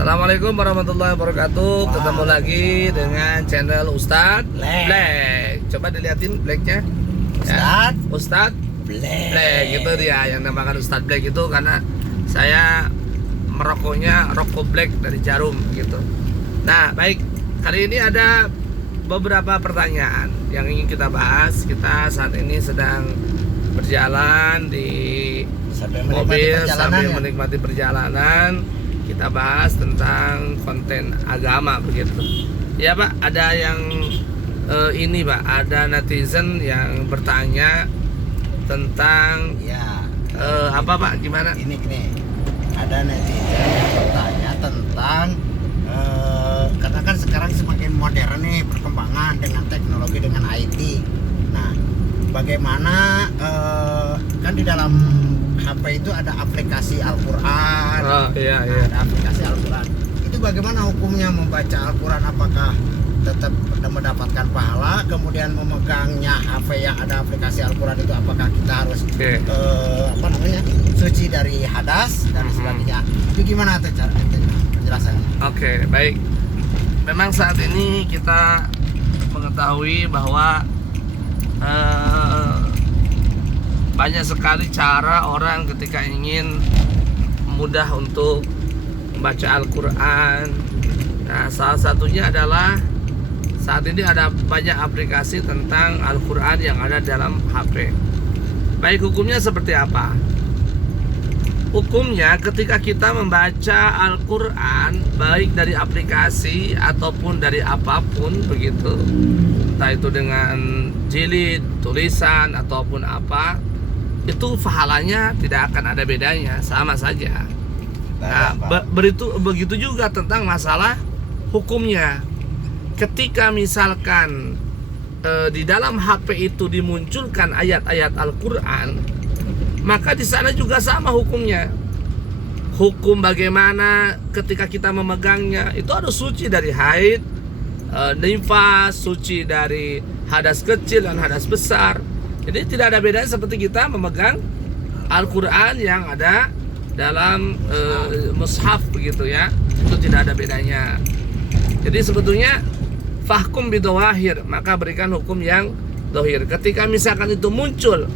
Assalamualaikum warahmatullahi wabarakatuh. Ketemu lagi dengan channel Ustadz Black. Coba dilihatin Blacknya. Ustadz Black itu dia yang namakan Ustadz Black itu karena saya merokoknya rokok black dari jarum gitu. Nah baik, kali ini ada beberapa pertanyaan yang ingin kita bahas. Kita saat ini sedang berjalan di mobil sambil menikmati perjalanan. Kita bahas tentang konten agama begitu. Ya Pak, ada yang ini Pak, ada netizen yang bertanya tentang apa Pak, gimana? Ini ada netizen yang bertanya tentang karena kan sekarang semakin modern nih perkembangan dengan teknologi, dengan IT. Nah, bagaimana kan di dalam HP itu ada aplikasi Al-Quran. Ada aplikasi Al-Quran. Itu bagaimana hukumnya membaca Al-Quran? Apakah tetap mendapatkan pahala? Kemudian memegangnya HP yang ada aplikasi Al-Quran itu, apakah kita harus suci dari hadas dan sebagainya? Itu gimana tuh cara penjelasannya? Oke, baik. Memang saat ini kita mengetahui bahwa banyak sekali cara orang ketika ingin mudah untuk membaca Al-Quran. Nah, salah satunya adalah saat ini ada banyak aplikasi tentang Al-Quran yang ada dalam HP. Baik, hukumnya seperti apa? Hukumnya ketika kita membaca Al-Quran, baik dari aplikasi ataupun dari apapun begitu, entah itu dengan jilid, tulisan ataupun apa, itu pahalanya tidak akan ada bedanya, sama saja. Nah, begitu juga tentang masalah hukumnya. Ketika misalkan di dalam HP itu dimunculkan ayat-ayat Al-Quran, maka di sana juga sama hukumnya. Hukum bagaimana ketika kita memegangnya, itu harus suci dari haid, nifas, suci dari hadas kecil dan hadas besar. Jadi tidak ada bedanya seperti kita memegang Al-Quran yang ada dalam mushaf begitu ya. Itu tidak ada bedanya. Jadi sebetulnya fahkum bidawahir, maka berikan hukum yang dohir. Ketika misalkan itu muncul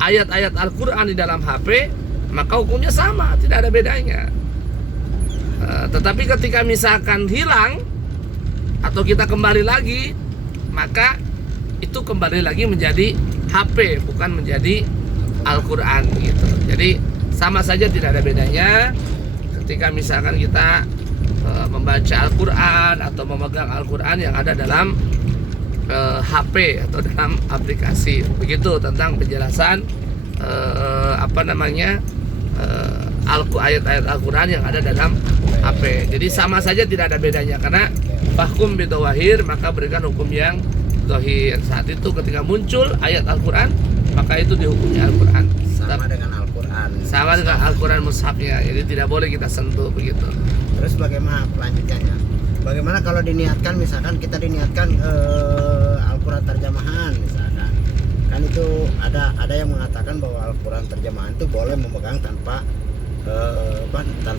ayat-ayat Al-Quran di dalam HP, maka hukumnya sama, tidak ada bedanya. Tetapi ketika misalkan hilang atau kita kembali lagi, maka itu kembali lagi menjadi HP, bukan menjadi Al-Quran gitu. Jadi sama saja, tidak ada bedanya ketika misalkan kita membaca Al-Quran atau memegang Al-Quran yang ada dalam HP atau dalam aplikasi. Begitu tentang penjelasan ayat-ayat Al-Quran yang ada dalam HP. Jadi sama saja, tidak ada bedanya, karena fahkum bidawahir, maka berikan hukum yang dohir. Saat itu ketika muncul ayat Al-Quran, maka itu dihukumi Al-Quran. Sama dengan Al-Quran. Sama dengan Al-Quran mushafnya. Jadi tidak boleh kita sentuh begitu. Terus bagaimana pelanjutannya? Bagaimana kalau diniatkan, misalkan kita diniatkan Al-Quran terjemahan misalkan. Kan itu ada yang mengatakan bahwa Al-Quran terjemahan itu boleh memegang tanpa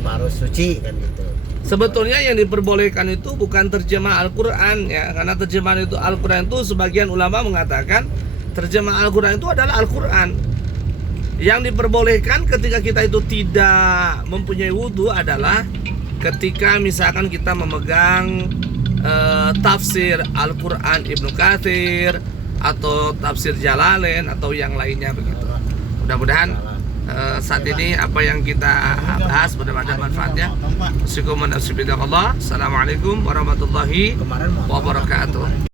harus suci kan gitu. Sebetulnya yang diperbolehkan itu bukan terjemah Al-Quran ya, karena terjemahan itu Al-Quran itu sebagian ulama mengatakan terjemah Al-Quran itu adalah Al-Quran. Yang diperbolehkan ketika kita itu tidak mempunyai wudhu adalah ketika misalkan kita memegang tafsir Al-Quran Ibnu Katsir atau tafsir Jalalain atau yang lainnya begitu. Mudah-mudahan saat ini apa yang kita bahas benar-benar manfaatnya. Assalamualaikum warahmatullahi wabarakatuh.